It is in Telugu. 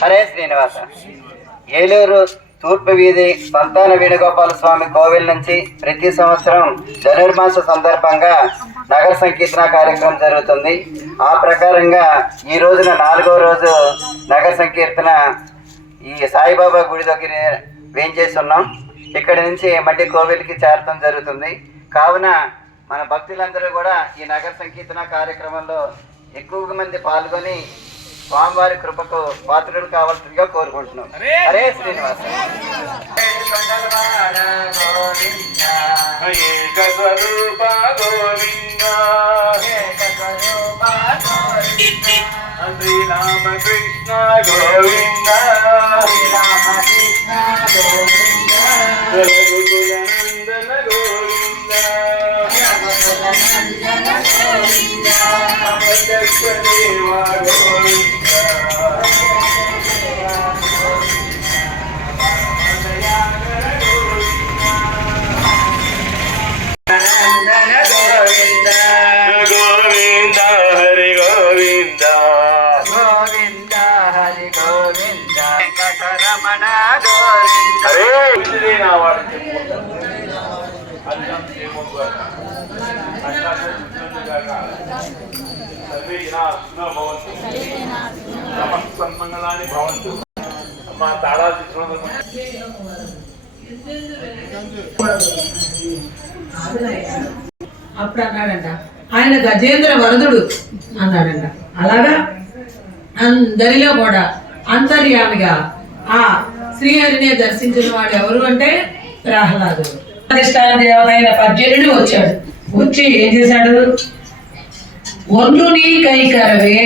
హరే శ్రీనివాస. ఏలూరు తూర్పు వీధి సంతాన వేణుగోపాల స్వామి కోవిల్ నుంచి ప్రతి సంవత్సరం ధనుర్మాస సందర్భంగా నగర సంకీర్తన కార్యక్రమం జరుగుతుంది. ఆ ప్రకారంగా ఈ రోజున 4వ రోజు నగర సంకీర్తన ఈ సాయిబాబా గుడి దగ్గర వేయించేసి ఉన్నాం. ఇక్కడి నుంచి మళ్ళీ కోవిల్కి చేరటం జరుగుతుంది. కావున మన భక్తులందరూ కూడా ఈ నగర సంకీర్తన కార్యక్రమంలో ఎక్కువ మంది పాల్గొని స్వామివారి కృపకు పాత్రుడు కావాల్సిందిగా కోరుకుంటున్నాం. హరే శ్రీనివాస. శ్రీరామకృష్ణ గోవింద రఘుకులనందన గోవింద అమరదేవ గోవింద గోవింద హరి గోవింద గోవింద హరి గోవింద వెంకటరమణ గోవింద. హరే మంగళాన్ని భవంతు. మా తాళాలు తీసుకున్న అప్పుడు అన్నాడంట, ఆయన గజేంద్ర వరదుడు అన్నాడంట. అలాగా అందరిలో కూడా అంతర్యామిగా ఆ శ్రీహరిని దర్శించిన వాడు ఎవరు అంటే ప్రహ్లాదుడు. అధిష్టాన దేవతైన పద్యుడు వచ్చాడు. వచ్చి ఏం చేశాడు? ఒండ్రుని కైకరవే